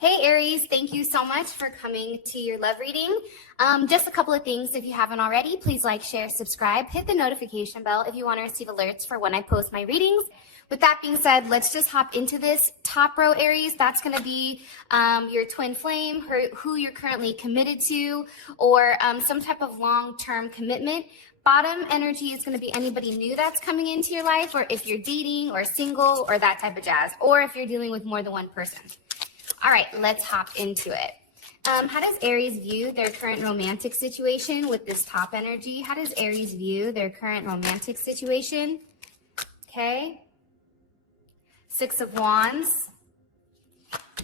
Hey Aries, thank you so much for coming to your love reading. Just a couple of things, if you haven't already, please like, share, subscribe, hit the notification bell if you want to receive alerts for when I post my readings. With that being said, let's just hop into this. Top row Aries, that's going to be your twin flame, who you're currently committed to, or some type of long-term commitment. Bottom energy is going to be anybody new that's coming into your life, or if you're dating or single or that type of jazz, or if you're dealing with more than one person. All right, let's hop into it. How does Aries view their current romantic situation with this top energy? How does Aries view their current romantic situation? Okay. Six of Wands,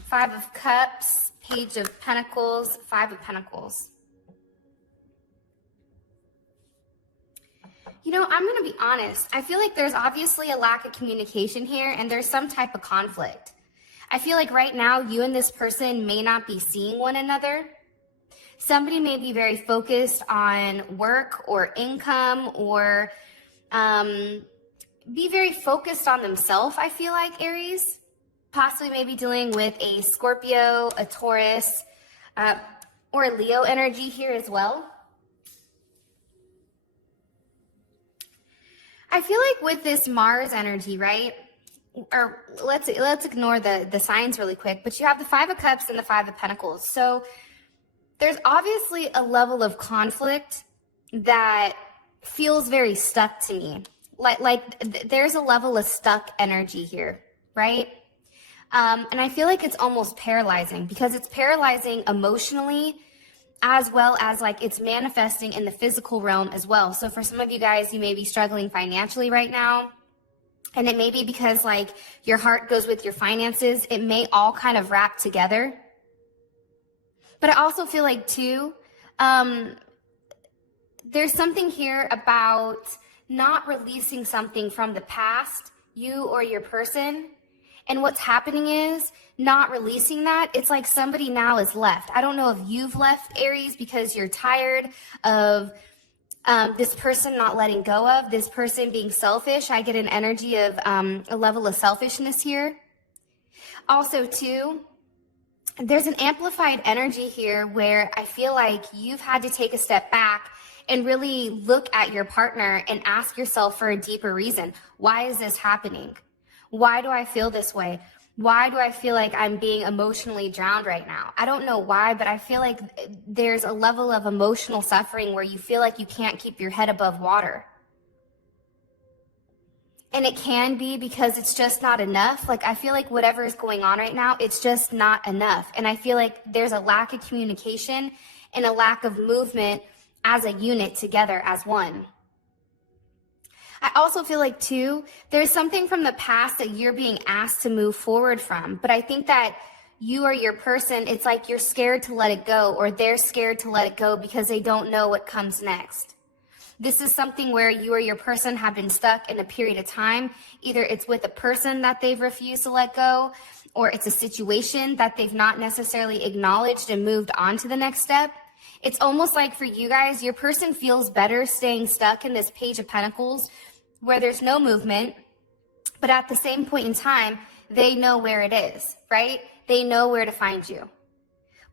Five of Cups, Page of Pentacles, Five of Pentacles. You know, I'm going to be honest. I feel like there's obviously a lack of communication here, and there's some type of conflict. I feel like right now you and this person may not be seeing one another. Somebody may be very focused on work or income, or be very focused on themselves, I feel like, Aries. Possibly maybe dealing with a Scorpio, a Taurus, or a Leo energy here as well. I feel like with this Mars energy, right? Or let's ignore the signs really quick, but you have the Five of Cups and the Five of Pentacles. So there's obviously a level of conflict that feels very stuck to me. Like there's a level of stuck energy here, right? And I feel like it's almost paralyzing, because it's paralyzing emotionally, as well as like it's manifesting in the physical realm as well. So for some of you guys, you may be struggling financially right now. And it may be because like your heart goes with your finances. It may all kind of wrap together. But I also feel like too, there's something here about not releasing something from the past, you or your person. And what's happening is not releasing that. It's like somebody now is left. I don't know if you've left, Aries, because you're tired of this person not letting go of, this person being selfish. I get an energy of a level of selfishness here. Also, too, there's an amplified energy here where I feel like you've had to take a step back and really look at your partner and ask yourself for a deeper reason. Why is this happening? Why do I feel this way? Why do I feel like I'm being emotionally drowned right now? I don't know why, but I feel like there's a level of emotional suffering where you feel like you can't keep your head above water. And it can be because it's just not enough. Like I feel like whatever is going on right now, it's just not enough. And I feel like there's a lack of communication and a lack of movement as a unit together as one. I also feel like, too, there's something from the past that you're being asked to move forward from. But I think that you or your person, it's like you're scared to let it go, or they're scared to let it go because they don't know what comes next. This is something where you or your person have been stuck in a period of time. Either it's with a person that they've refused to let go, or it's a situation that they've not necessarily acknowledged and moved on to the next step. It's almost like for you guys, your person feels better staying stuck in this Page of Pentacles where there's no movement, but at the same point in time, they know where it is, right? They know where to find you.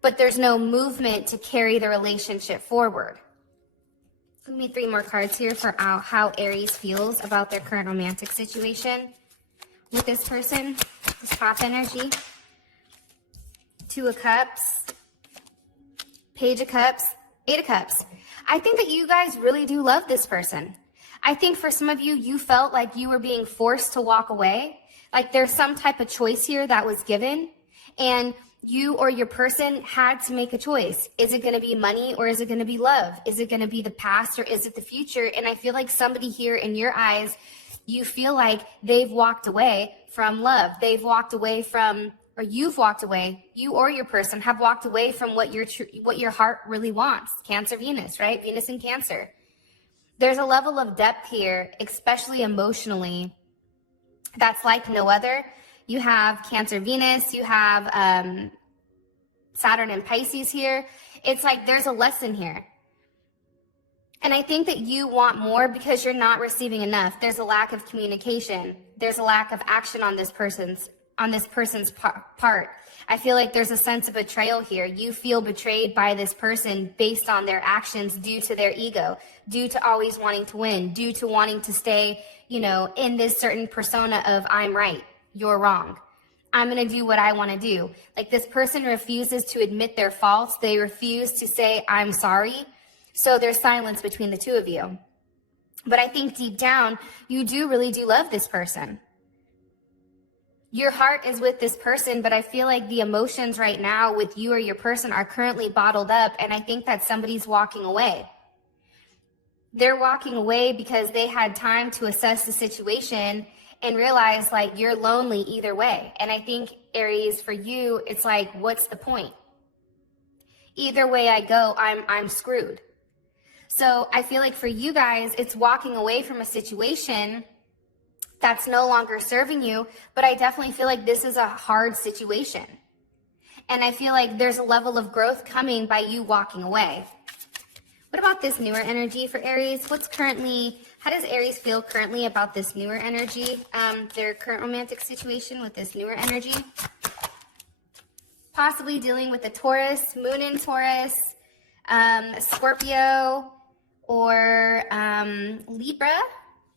But there's no movement to carry the relationship forward. Give me 3 more cards here for how Aries feels about their current romantic situation with this person, this top energy. 2 of Cups, Page of Cups, 8 of Cups. I think that you guys really do love this person. I think for some of you, you felt like you were being forced to walk away. Like there's some type of choice here that was given, and you or your person had to make a choice. Is it going to be money, or is it going to be love? Is it going to be the past, or is it the future? And I feel like somebody here in your eyes, you feel like they've walked away from love. They've walked away from, or you've walked away, you or your person have walked away from what your heart really wants. Cancer, Venus, right? Venus and Cancer. There's a level of depth here, especially emotionally, that's like no other. You have Cancer, Venus, you have Saturn and Pisces here. It's like there's a lesson here. And I think that you want more because you're not receiving enough. There's a lack of communication. There's a lack of action on this person's on this person's part. I feel like there's a sense of betrayal here. You feel betrayed by this person based on their actions due to their ego, due to always wanting to win, due to wanting to stay, you know, in this certain persona of I'm right, you're wrong. I'm going to do what I want to do. Like this person refuses to admit their faults. They refuse to say, I'm sorry. So there's silence between the two of you. But I think deep down, you really do love this person. Your heart is with this person, but I feel like the emotions right now with you or your person are currently bottled up, and I think that somebody's walking away. They're walking away because they had time to assess the situation and realize like you're lonely either way. And I think, Aries, for you, it's like, what's the point? Either way I go, I'm screwed. So I feel like for you guys, it's walking away from a situation that's no longer serving you, but I definitely feel like this is a hard situation. And I feel like there's a level of growth coming by you walking away. What about this newer energy for Aries? How does Aries feel currently about this newer energy, their current romantic situation with this newer energy? Possibly dealing with a Taurus, moon in Taurus, Scorpio, or Libra.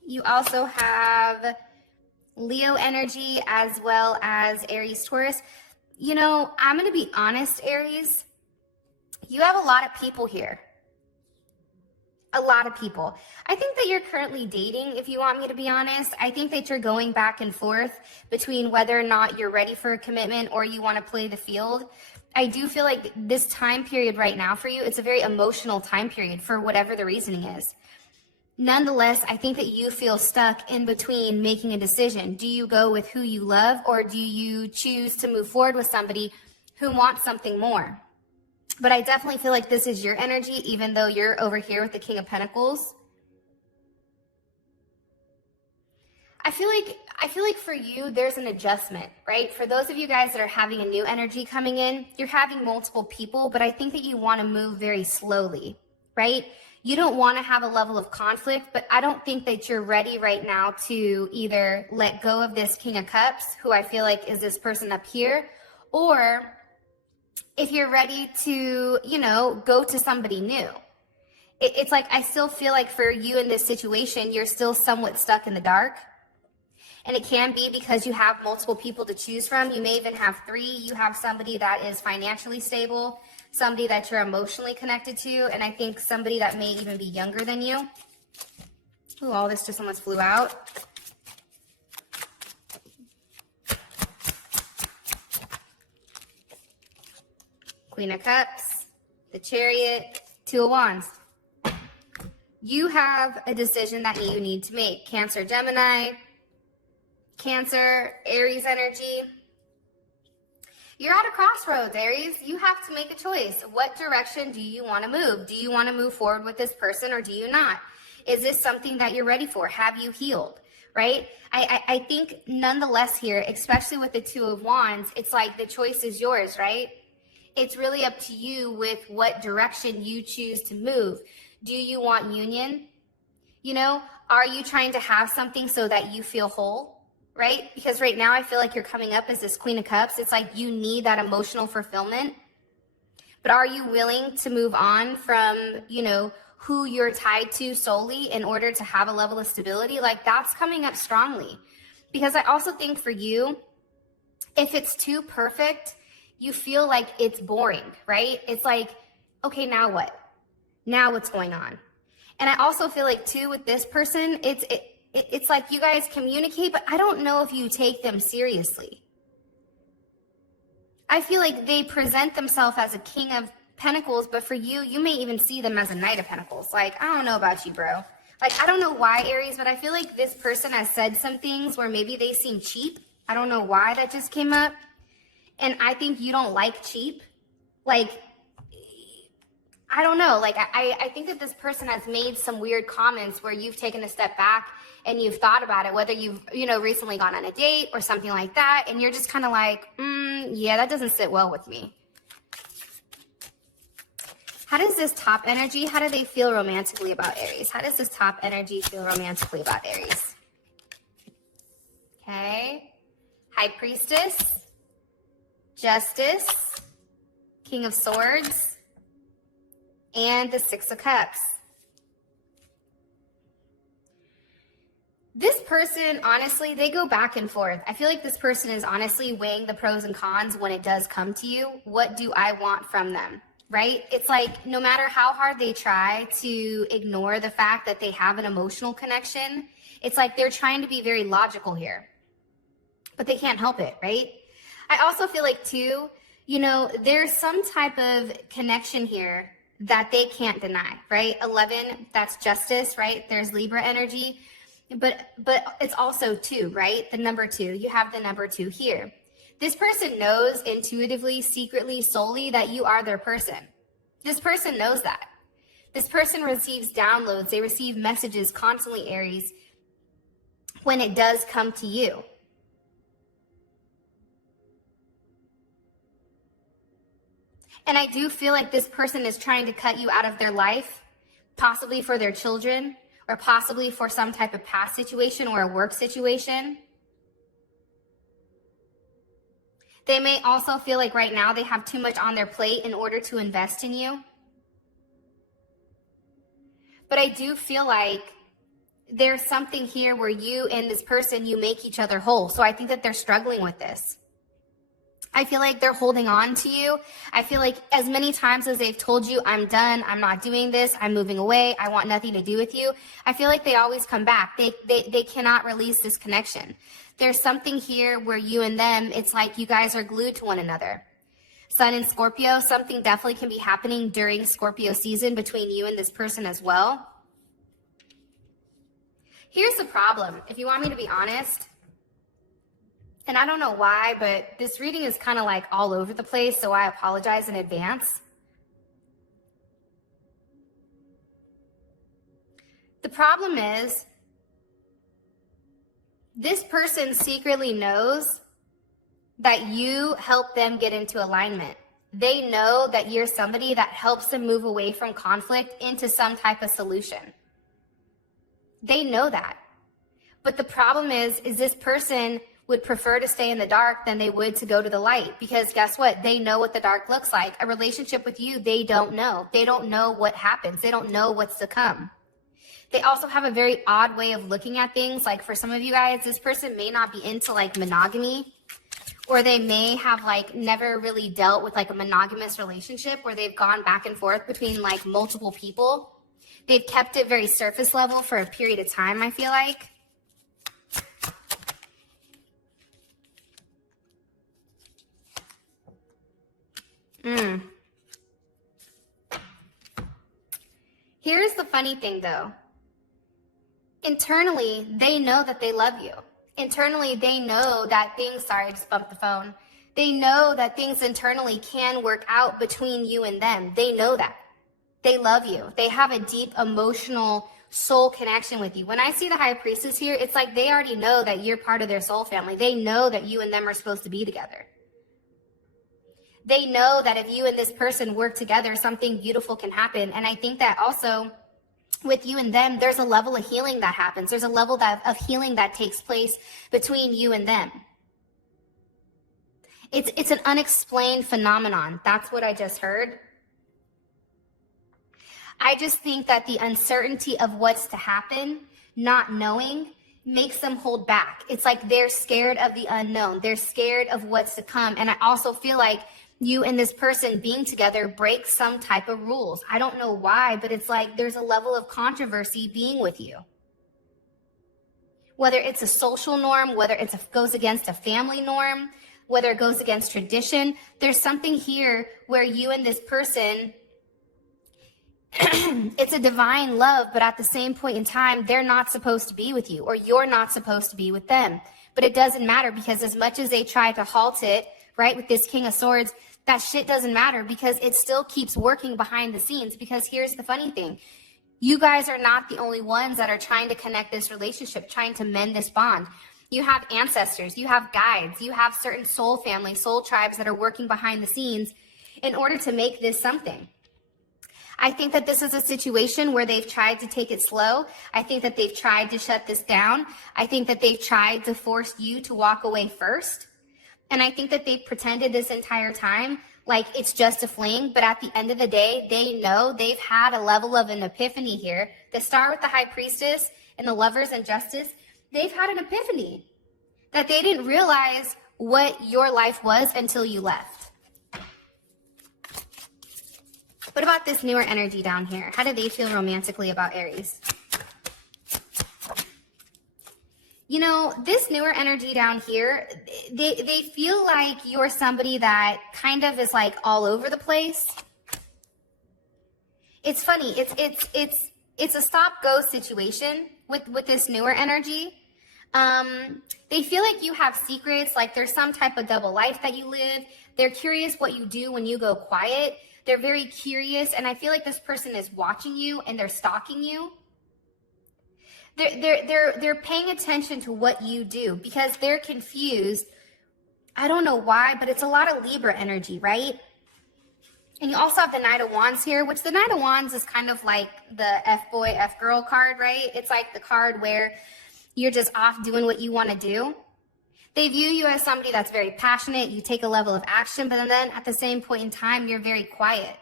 You also have Leo energy as well as Aries, Taurus. You know, I'm going to be honest, Aries. You have a lot of people here. A lot of people. I think that you're currently dating, if you want me to be honest. I think that you're going back and forth between whether or not you're ready for a commitment or you want to play the field. I do feel like this time period right now for you, it's a very emotional time period for whatever the reasoning is. Nonetheless, I think that you feel stuck in between making a decision. Do you go with who you love, or do you choose to move forward with somebody who wants something more? But I definitely feel like this is your energy, even though you're over here with the King of Pentacles. I feel like for you, there's an adjustment, right? For those of you guys that are having a new energy coming in, you're having multiple people, but I think that you want to move very slowly, right? You don't want to have a level of conflict, but I don't think that you're ready right now to either let go of this King of Cups, who I feel like is this person up here, or if you're ready to, you know, go to somebody new. It's like, I still feel like for you in this situation, you're still somewhat stuck in the dark. And it can be because you have multiple people to choose from. You may even have 3. You have somebody that is financially stable, somebody that you're emotionally connected to, and I think somebody that may even be younger than you. Ooh, all this just almost flew out. Queen of Cups, the Chariot, 2 of Wands. You have a decision that you need to make. Cancer, Gemini, Cancer, Aries energy. You're at a crossroads, Aries. You have to make a choice. What direction do you want to move? Do you want to move forward with this person or do you not? Is this something that you're ready for? Have you healed, right? I think nonetheless here, especially with the 2 of Wands, it's like the choice is yours, right? It's really up to you with what direction you choose to move. Do you want union? You know, are you trying to have something so that you feel whole? Right? Because right now I feel like you're coming up as this Queen of Cups. It's like you need that emotional fulfillment. But are you willing to move on from, you know, who you're tied to solely in order to have a level of stability? Like that's coming up strongly. Because I also think for you, if it's too perfect, you feel like it's boring, right? It's like, okay, now what? Now what's going on? And I also feel like too with this person, it's like you guys communicate, but I don't know if you take them seriously. I feel like they present themselves as a King of Pentacles, but for you, you may even see them as a Knight of Pentacles. Like, I don't know about you, bro. Like, I don't know why, Aries, but I feel like this person has said some things where maybe they seem cheap. I don't know why that just came up. And I think you don't like cheap. Like, I don't know. Like, I think that this person has made some weird comments where you've taken a step back and you've thought about it, whether you've, you know, recently gone on a date or something like that. And you're just kind of like, yeah, that doesn't sit well with me. How does this top energy, how do they feel romantically about Aries? How does this top energy feel romantically about Aries? Okay. High Priestess, Justice, King of Swords, and the Six of Cups. This person, honestly, they go back and forth. I feel like this person is honestly weighing the pros and cons when it does come to you. What do I want from them, right? It's like no matter how hard they try to ignore the fact that they have an emotional connection, it's like they're trying to be very logical here, but they can't help it, right? I also feel like too, you know, there's some type of connection here that they can't deny, right? 11, that's justice, right? There's Libra energy. But it's also 2, right? The number 2. You have the number 2 here. This person knows intuitively, secretly, solely that you are their person. This person knows that. This person receives downloads. They receive messages constantly, Aries, when it does come to you. And I do feel like this person is trying to cut you out of their life, possibly for their children, or possibly for some type of past situation or a work situation. They may also feel like right now they have too much on their plate in order to invest in you. But I do feel like there's something here where you and this person, you make each other whole. So I think that they're struggling with this. I feel like they're holding on to you. I feel like as many times as they've told you, I'm done, I'm not doing this, I'm moving away, I want nothing to do with you, I feel like they always come back. They cannot release this connection. There's something here where you and them, it's like you guys are glued to one another. Sun in Scorpio, something definitely can be happening during Scorpio season between you and this person as well. Here's the problem, if you want me to be honest. And I don't know why, but this reading is kind of like all over the place, so I apologize in advance. The problem is, this person secretly knows that you help them get into alignment. They know that you're somebody that helps them move away from conflict into some type of solution. They know that. But the problem is this person would prefer to stay in the dark than they would to go to the light. Because guess what? They know what the dark looks like. A relationship with you, they don't know. They don't know what happens. They don't know what's to come. They also have a very odd way of looking at things. Like for some of you guys, this person may not be into like monogamy, or they may have like never really dealt with like a monogamous relationship where they've gone back and forth between like multiple people. They've kept it very surface level for a period of time, I feel like. Here's the funny thing though. Internally, they know that they love you. Internally, they know that things, sorry, I just bumped the phone. They know that things internally can work out between you and them. They know that. They love you. They have a deep emotional soul connection with you. When I see the High Priestess here, it's like they already know that you're part of their soul family. They know that you and them are supposed to be together. They know that if you and this person work together, something beautiful can happen. And I think that also with you and them, there's a level of healing that happens. There's a level of healing that takes place between you and them. It's an unexplained phenomenon. That's what I just heard. I just think that the uncertainty of what's to happen, not knowing, makes them hold back. It's like they're scared of the unknown. They're scared of what's to come. And I also feel like you and this person being together breaks some type of rules. I don't know why, but it's like there's a level of controversy being with you. Whether it's a social norm, whether it goes against a family norm, whether it goes against tradition, there's something here where you and this person, it's a divine love, but at the same point in time, they're not supposed to be with you, or you're not supposed to be with them. But it doesn't matter, because as much as they try to halt it, right, with this King of Swords, that shit doesn't matter, because it still keeps working behind the scenes. Because here's the funny thing. You guys are not the only ones that are trying to connect this relationship, trying to mend this bond. You have ancestors, you have guides, you have certain soul families, soul tribes that are working behind the scenes in order to make this something. I think that this is a situation where they've tried to take it slow. I think that they've tried to shut this down. I think that they've tried to force you to walk away first. And I think that they've pretended this entire time like it's just a fling. But at the end of the day, they know they've had a level of an epiphany here. The star with the high priestess and the lovers and justice, they've had an epiphany that they didn't realize what your life was until you left. What about this newer energy down here? How do they feel romantically about Aries? You know, this newer energy down here, they feel like you're somebody that kind of is like all over the place. It's funny. It's a stop-go situation with this newer energy. They feel like you have secrets, like there's some type of double life that you live. They're curious what you do when you go quiet. They're very curious, and I feel like this person is watching you and they're stalking you. They're paying attention to what you do because they're confused. I don't know why, but it's a lot of Libra energy, right? And you also have the Knight of Wands here, which the Knight of Wands is kind of like the F-boy, F-girl card, right? It's like the card where you're just off doing what you want to do. They view you as somebody that's very passionate. You take a level of action, but then at the same point in time, you're very quiet.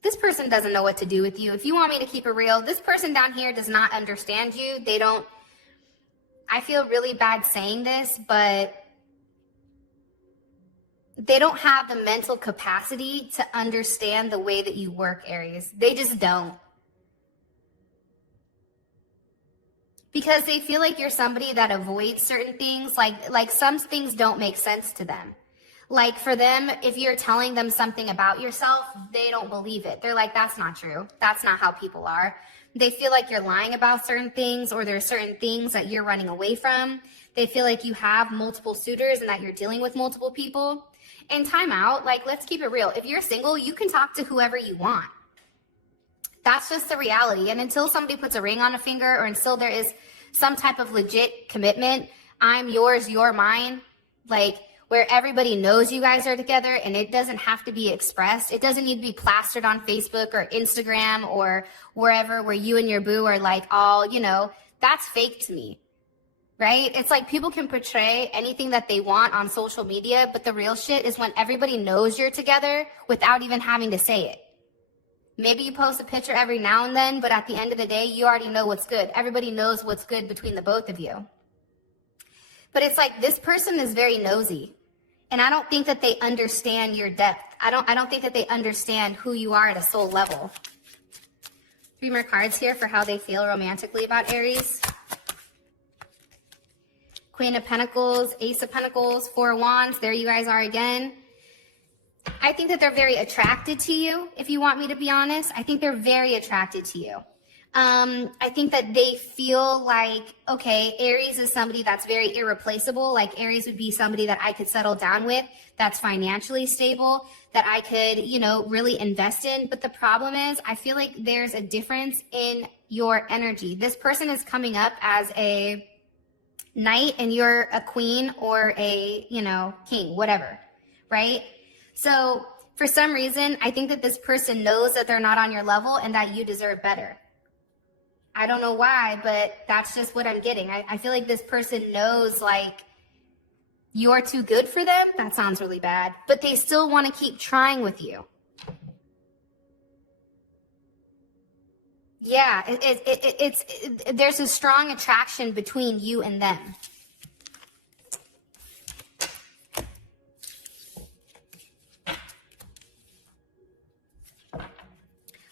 This person doesn't know what to do with you. If you want me to keep it real, this person down here does not understand you. They don't, I feel really bad saying this, but they don't have the mental capacity to understand the way that you work, Aries. They just don't. Because they feel like you're somebody that avoids certain things, like some things don't make sense to them. Like for them, if you're telling them something about yourself, they don't believe it. They're like, that's not true. That's not how people are. They feel like you're lying about certain things, or there's certain things that you're running away from. They feel like you have multiple suitors and that you're dealing with multiple people. And time out, like, let's keep it real. If you're single, you can talk to whoever you want. That's just the reality. And until somebody puts a ring on a finger, or until there is some type of legit commitment, I'm yours, you're mine, like where everybody knows you guys are together and it doesn't have to be expressed. It doesn't need to be plastered on Facebook or Instagram or wherever where you and your boo are like all, you know, that's fake to me, right? It's like people can portray anything that they want on social media, but the real shit is when everybody knows you're together without even having to say it. Maybe you post a picture every now and then, but at the end of the day, you already know what's good. Everybody knows what's good between the both of you. But it's like this person is very nosy. And I don't think that they understand your depth. I don't think that they understand who you are at a soul level. 3 more cards here for how they feel romantically about Aries. Queen of Pentacles, Ace of Pentacles, 4 of Wands. There you guys are again. I think that they're very attracted to you, if you want me to be honest. I think they're very attracted to you. I think that they feel like, okay, Aries is somebody that's very irreplaceable. Like Aries would be somebody that I could settle down with, that's financially stable, that I could, you know, really invest in. But the problem is, I feel like there's a difference in your energy. This person is coming up as a knight and you're a queen or a, you know, king, whatever, right? So for some reason, I think that this person knows that they're not on your level and that you deserve better. I don't know why, but that's just what I'm getting. I feel like this person knows like you're too good for them. That sounds really bad, but they still want to keep trying with you. Yeah, there's a strong attraction between you and them.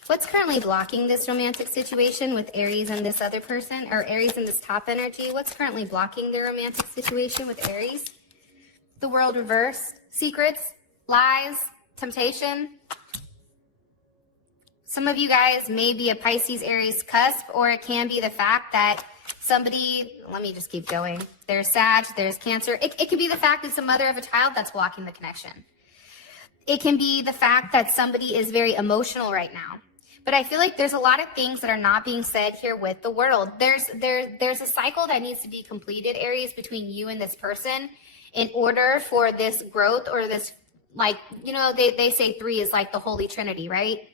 What's currently blocking this romantic situation with Aries and this other person, or Aries and this top energy? What's currently blocking their romantic situation with Aries? The world reversed, secrets, lies, temptation. Some of you guys may be a Pisces Aries cusp, or it can be the fact that somebody, let me just keep going. There's Sag, there's Cancer. It could be the fact it's a mother of a child that's blocking the connection. It can be the fact that somebody is very emotional right now. But I feel like there's a lot of things that are not being said here with the world. There's a cycle that needs to be completed, Aries, between you and this person in order for this growth or this like, you know, they say 3 is like the Holy Trinity, right?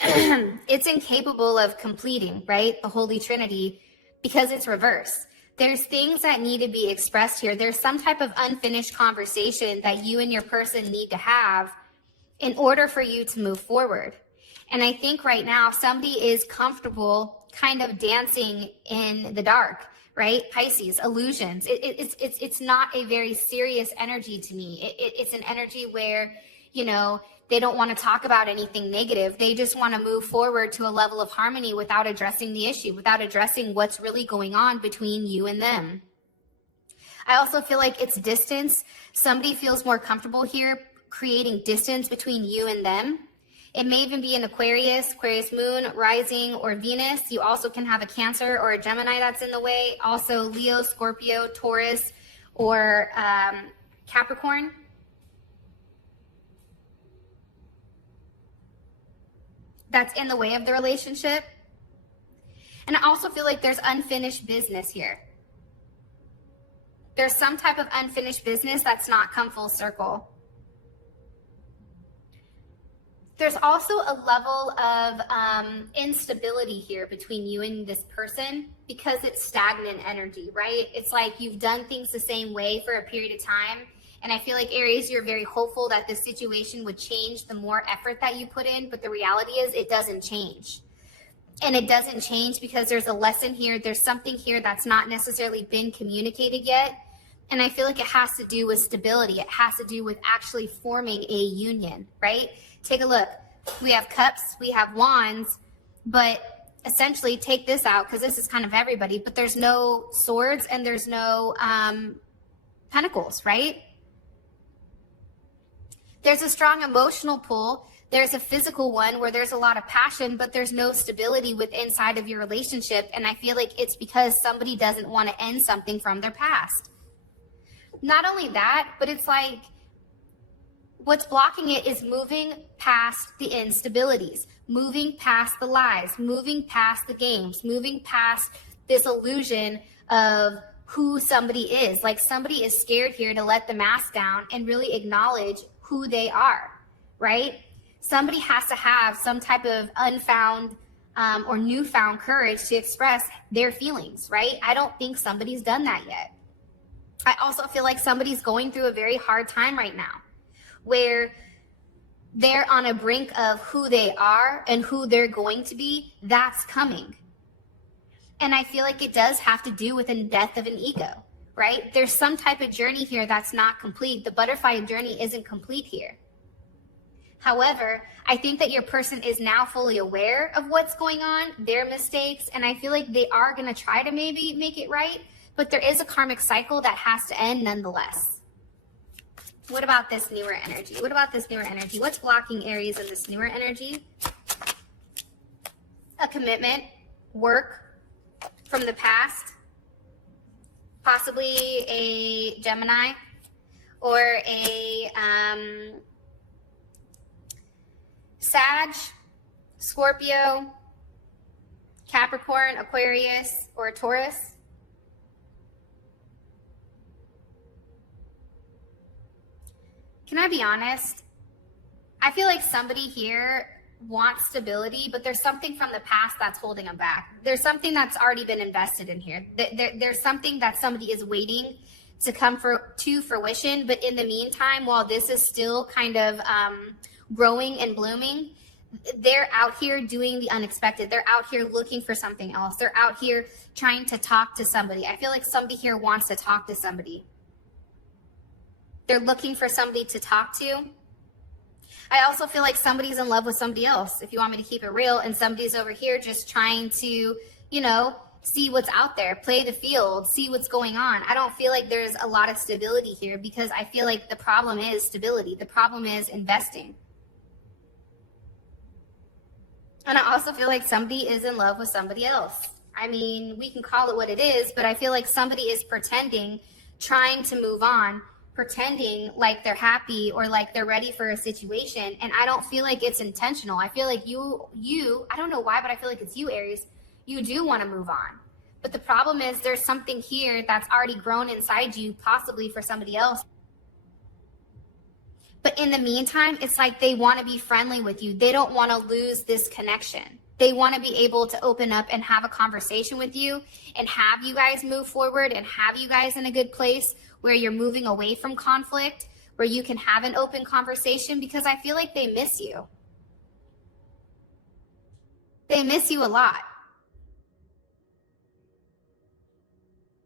It's incapable of completing, right? The Holy Trinity, because it's reversed. There's things that need to be expressed here. There's some type of unfinished conversation that you and your person need to have in order for you to move forward. And I think right now somebody is comfortable kind of dancing in the dark, right? Pisces, illusions. It's not a very serious energy to me. It's an energy where, you know, they don't want to talk about anything negative. They just want to move forward to a level of harmony without addressing the issue, without addressing what's really going on between you and them. I also feel like it's distance. Somebody feels more comfortable here creating distance between you and them. It may even be an Aquarius moon, rising, or Venus. You also can have a Cancer or a Gemini that's in the way. Also Leo, Scorpio, Taurus, or Capricorn. That's in the way of the relationship. And I also feel like there's unfinished business here. There's some type of unfinished business that's not come full circle. There's also a level of instability here between you and this person because it's stagnant energy, right? It's like you've done things the same way for a period of time. And I feel like, Aries, you're very hopeful that this situation would change the more effort that you put in. But the reality is it doesn't change. And it doesn't change because there's a lesson here. There's something here that's not necessarily been communicated yet. And I feel like it has to do with stability. It has to do with actually forming a union, right? Take a look. We have cups, we have wands, but essentially take this out because this is kind of everybody, but there's no swords and there's no pentacles, right? There's a strong emotional pull. There's a physical one where there's a lot of passion, but there's no stability within inside of your relationship. And I feel like it's because somebody doesn't want to end something from their past. Not only that, but it's like what's blocking it is moving past the instabilities, moving past the lies, moving past the games, moving past this illusion of who somebody is. Like somebody is scared here to let the mask down and really acknowledge who they are, right? Somebody has to have some type of unfound or newfound courage to express their feelings, right? I don't think somebody's done that yet. I also feel like somebody's going through a very hard time right now where they're on a brink of who they are and who they're going to be. That's coming. And I feel like it does have to do with the death of an ego, right? There's some type of journey here that's not complete. The butterfly journey isn't complete here. However, I think that your person is now fully aware of what's going on, their mistakes, and I feel like they are going to try to maybe make it right, but there is a karmic cycle that has to end nonetheless. What about this newer energy? What about this newer energy? What's blocking Aries in this newer energy? A commitment, work from the past, possibly a Gemini or a Sag, Scorpio, Capricorn, Aquarius, or a Taurus. Can I be honest? I feel like somebody here wants stability, but there's something from the past that's holding them back. There's something that's already been invested in here. There's something that somebody is waiting to come to fruition, but in the meantime, while this is still kind of growing and blooming, they're out here doing the unexpected. They're out here looking for something else. They're out here trying to talk to somebody. I feel like somebody here wants to talk to somebody. They're looking for somebody to talk to. I also feel like somebody's in love with somebody else, if you want me to keep it real, and somebody's over here just trying to, you know, see what's out there, play the field, see what's going on. I don't feel like there's a lot of stability here because I feel like the problem is stability. The problem is investing. And I also feel like somebody is in love with somebody else. I mean, we can call it what it is, but I feel like somebody is pretending, trying to move on, pretending like they're happy or like they're ready for a situation. And I don't feel like it's intentional. I feel like you, I don't know why, but I feel like it's you, Aries. You do want to move on. But the problem is there's something here that's already grown inside you, possibly for somebody else. But in the meantime, it's like they want to be friendly with you. They don't want to lose this connection. They want to be able to open up and have a conversation with you and have you guys move forward and have you guys in a good place where you're moving away from conflict, where you can have an open conversation, because I feel like they miss you. They miss you a lot.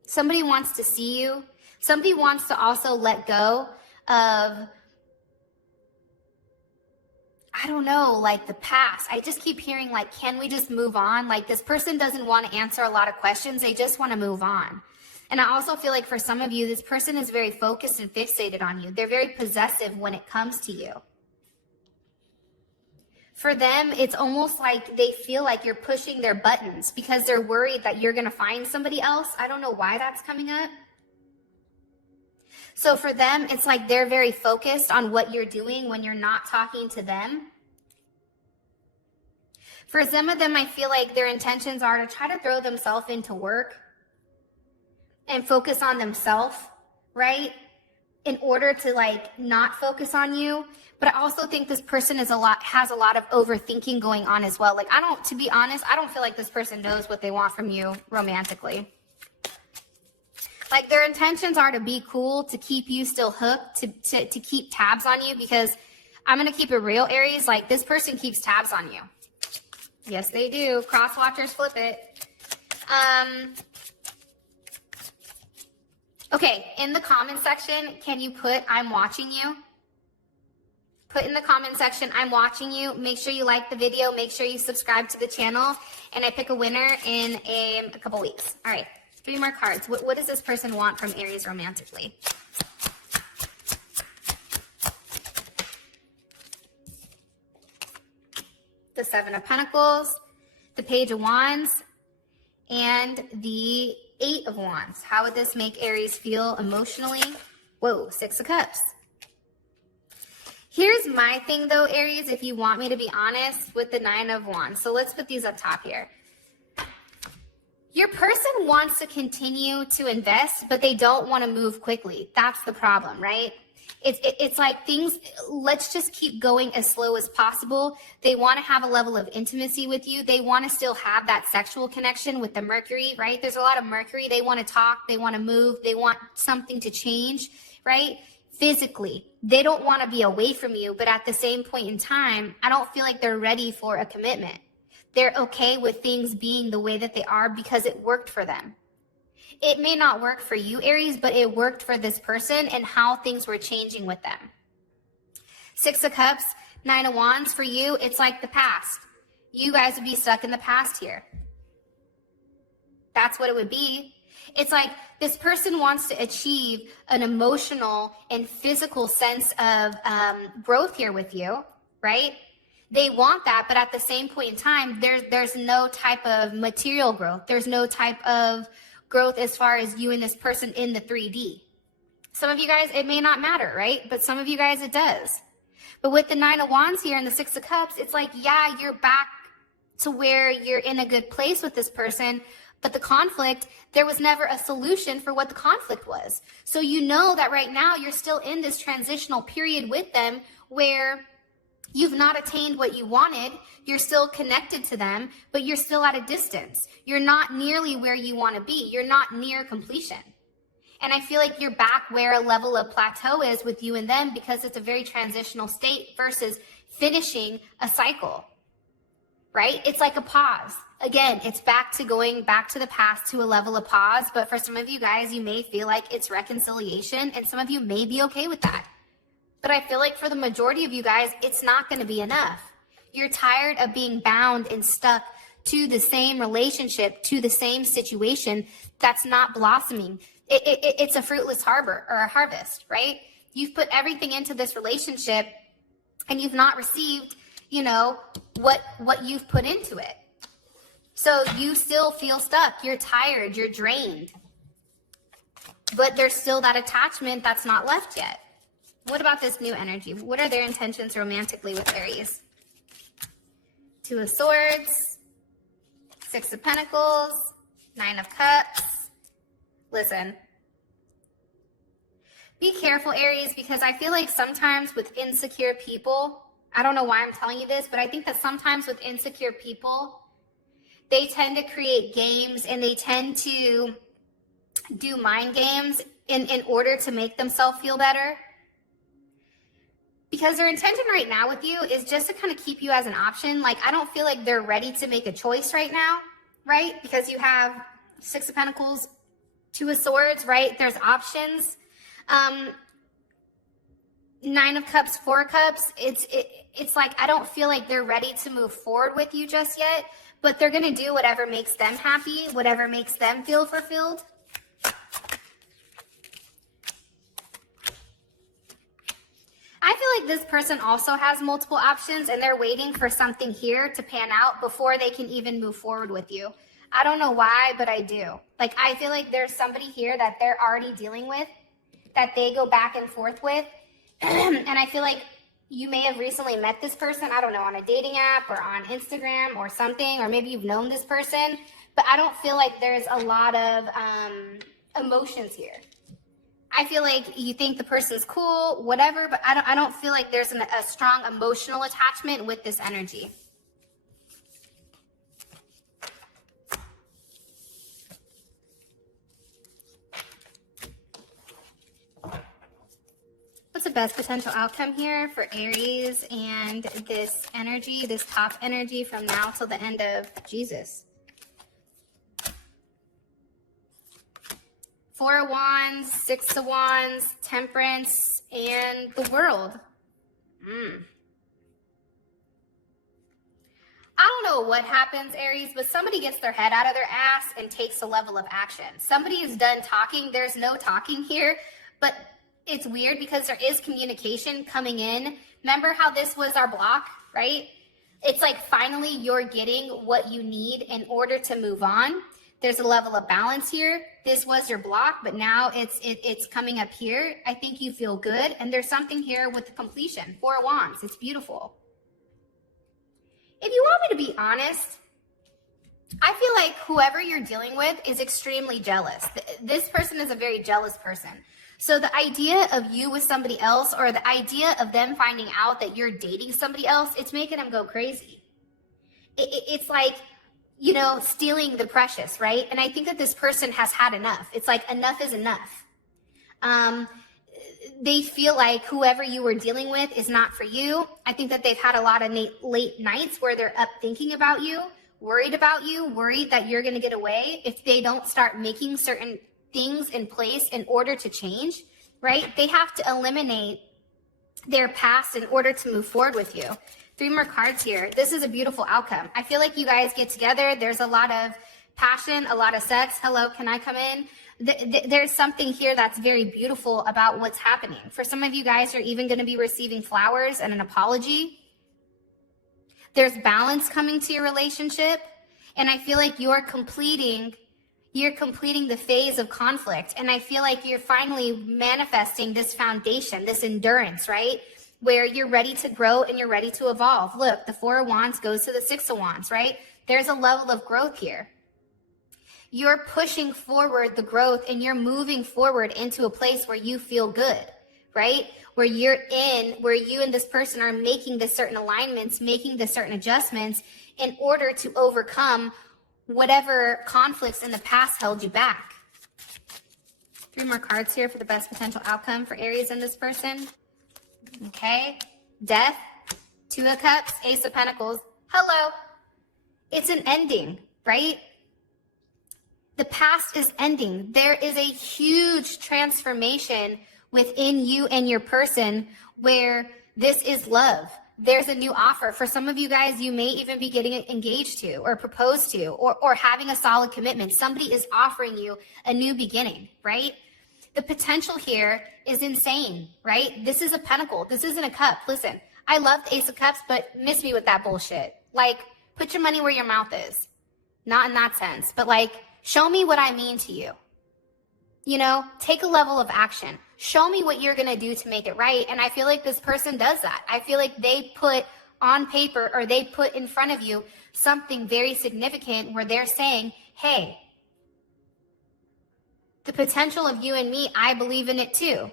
Somebody wants to see you. Somebody wants to also let go of, I don't know, like the past. I just keep hearing like, can we just move on? Like this person doesn't want to answer a lot of questions. They just want to move on. And I also feel like for some of you, this person is very focused and fixated on you. They're very possessive when it comes to you. For them, it's almost like they feel like you're pushing their buttons because they're worried that you're going to find somebody else. I don't know why that's coming up. So for them, it's like they're very focused on what you're doing when you're not talking to them. For some of them, I feel like their intentions are to try to throw themselves into work and focus on themselves, right? In order to like not focus on you. But I also think this person has a lot of overthinking going on as well. Like to be honest, I don't feel like this person knows what they want from you romantically. Like their intentions are to be cool, to keep you still hooked, to keep tabs on you, because I'm going to keep it real, Aries. Like this person keeps tabs on you. Yes, they do. Cross watchers, flip it. Okay, in the comment section, can you put, I'm watching you? Put in the comment section, I'm watching you. Make sure you like the video. Make sure you subscribe to the channel. And I pick a winner in a couple weeks. All right, 3 more cards. What does this person want from Aries romantically? The 7 of Pentacles, the Page of Wands, and the 8 of Wands. How would this make Aries feel emotionally? Whoa, 6 of Cups. Here's my thing though, Aries, if you want me to be honest, with the 9 of Wands. So let's put these up top here. Your person wants to continue to invest, but they don't want to move quickly. That's the problem, right? It's like things, let's just keep going as slow as possible. They want to have a level of intimacy with you. They want to still have that sexual connection with the Mercury, right? There's a lot of Mercury. They want to talk. They want to move. They want something to change, right? Physically, they don't want to be away from you, but at the same point in time, I don't feel like they're ready for a commitment. They're okay with things being the way that they are because it worked for them. It may not work for you, Aries, but it worked for this person and how things were changing with them. 6 of Cups, 9 of Wands, for you, it's like the past. You guys would be stuck in the past here. That's what it would be. It's like this person wants to achieve an emotional and physical sense of growth here with you, right? They want that, but at the same point in time, there's no type of material growth. There's no type of growth as far as you and this person in the 3D. Some of you guys, it may not matter, right? But some of you guys, it does. But with the 9 of Wands here and the 6 of Cups, it's like, yeah, you're back to where you're in a good place with this person, but the conflict, there was never a solution for what the conflict was. So you know that right now you're still in this transitional period with them where you've not attained what you wanted. You're still connected to them, but you're still at a distance. You're not nearly where you want to be. You're not near completion. And I feel like you're back where a level of plateau is with you and them because it's a very transitional state versus finishing a cycle, right? It's like a pause. Again, it's back to going back to the past to a level of pause. But for some of you guys, you may feel like it's reconciliation, and some of you may be okay with that. But I feel like for the majority of you guys, it's not going to be enough. You're tired of being bound and stuck to the same relationship, to the same situation that's not blossoming. It's a fruitless harbor or a harvest, right? You've put everything into this relationship and you've not received, what you've put into it. So you still feel stuck. You're tired. You're drained. But there's still that attachment that's not left yet. What about this new energy? What are their intentions romantically with Aries? 2 of Swords, 6 of Pentacles, 9 of Cups. Listen, Be careful, Aries, because I feel like sometimes with insecure people, I don't know why I'm telling you this, but I think that sometimes with insecure people, they tend to create games and they tend to do mind games in order to make themselves feel better. Because their intention right now with you is just to kind of keep you as an option. Like, I don't feel like they're ready to make a choice right now, right? Because you have Six of Pentacles, Two of Swords, right? There's options. Nine of Cups, Four of Cups. It's like, I don't feel like they're ready to move forward with you just yet, but they're going to do whatever makes them happy, whatever makes them feel fulfilled. I feel like this person also has multiple options and they're waiting for something here to pan out before they can even move forward with you. I don't know why, but I do. Like, I feel like there's somebody here that they're already dealing with, that they go back and forth with. And I feel like you may have recently met this person, I don't know, on a dating app or on Instagram or something, or maybe you've known this person, but I don't feel like there's a lot of emotions here. I feel like you think the person's cool, whatever, but I don't feel like there's a strong emotional attachment with this energy. What's the best potential outcome here for Aries and this energy, this top energy from now till the end of Jesus? Four of Wands, Six of Wands, Temperance, and the World. I don't know what happens, Aries, but somebody gets their head out of their ass and takes a level of action. Somebody is done talking. There's no talking here, but it's weird because there is communication coming in. Remember how this was our block, right? It's like finally you're getting what you need in order to move on. There's a level of balance here. This was your block, but now it's coming up here. I think you feel good. And there's something here with the completion. Four of Wands. It's beautiful. If you want me to be honest, I feel like whoever you're dealing with is extremely jealous. This person is a very jealous person. So the idea of you with somebody else, or the idea of them finding out that you're dating somebody else, it's making them go crazy. It's like, you know, stealing the precious, right? And I think that this person has had enough. It's like enough is enough. They feel like whoever you were dealing with is not for you. I think that they've had a lot of late nights where they're up thinking about you, worried that you're going to get away if they don't start making certain things in place in order to change, right? They have to eliminate their past in order to move forward with you. Three more cards here. This is a beautiful outcome. I feel like you guys get together. There's a lot of passion, a lot of sex. Hello, can I come in? There's something here that's very beautiful about what's happening. For some of you guys, you're even going to be receiving flowers and an apology. There's balance coming to your relationship. And I feel like you're completing the phase of conflict. And I feel like you're finally manifesting this foundation, this endurance, right? Where you're ready to grow and you're ready to evolve. Look, the Four of Wands goes to the Six of Wands, right? There's a level of growth here. You're pushing forward the growth and you're moving forward into a place where you feel good, right? Where you and this person are making the certain alignments, making the certain adjustments in order to overcome whatever conflicts in the past held you back. Three more cards here for the best potential outcome for Aries and this person. Okay, Death, Two of Cups, Ace of Pentacles. Hello. It's an ending, right? The past is ending. There is a huge transformation within you and your person where this is love. There's a new offer. For some of you guys, you may even be getting engaged to or proposed to or having a solid commitment. Somebody is offering you a new beginning, right? The potential here is insane, right? This is a pentacle. This isn't a cup. Listen, I love the Ace of Cups, but miss me with that bullshit. Like, put your money where your mouth is. Not in that sense, but like, show me what I mean to you. You know, take a level of action. Show me what you're going to do to make it right. And I feel like this person does that. I feel like they put on paper or they put in front of you something very significant where they're saying, hey, the potential of you and me, I believe in it too.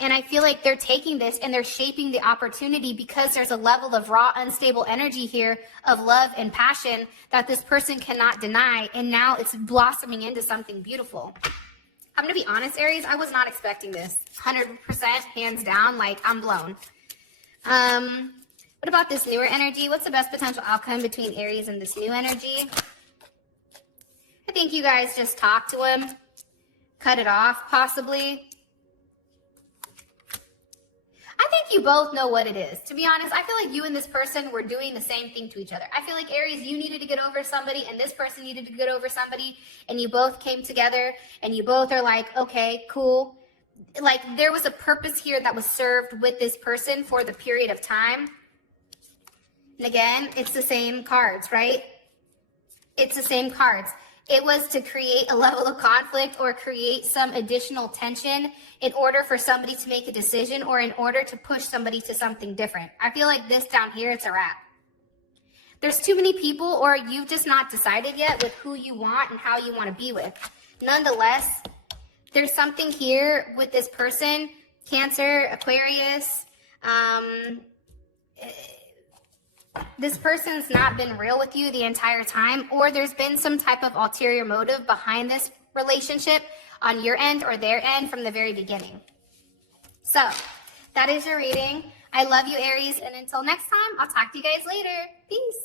And I feel like they're taking this and they're shaping the opportunity because there's a level of raw, unstable energy here of love and passion that this person cannot deny. And now it's blossoming into something beautiful. I'm going to be honest, Aries, I was not expecting this. 100%, hands down, like I'm blown. What about this newer energy? What's the best potential outcome between Aries and this new energy? I think you guys just talk to him, cut it off, possibly. I think you both know what it is. To be honest, I feel like you and this person were doing the same thing to each other. I feel like, Aries, you needed to get over somebody and this person needed to get over somebody, and you both came together and you both are like, okay, cool. Like there was a purpose here that was served with this person for the period of time. And again, it's the same cards, right? It's the same cards. It was to create a level of conflict or create some additional tension in order for somebody to make a decision or in order to push somebody to something different. I feel like this down here, it's a wrap. There's too many people, or you've just not decided yet with who you want and how you want to be with. Nonetheless, there's something here with this person, Cancer, Aquarius. This person's not been real with you the entire time, or there's been some type of ulterior motive behind this relationship on your end or their end from the very beginning. So that is your reading. I love you, Aries, and until next time, I'll talk to you guys later. Peace.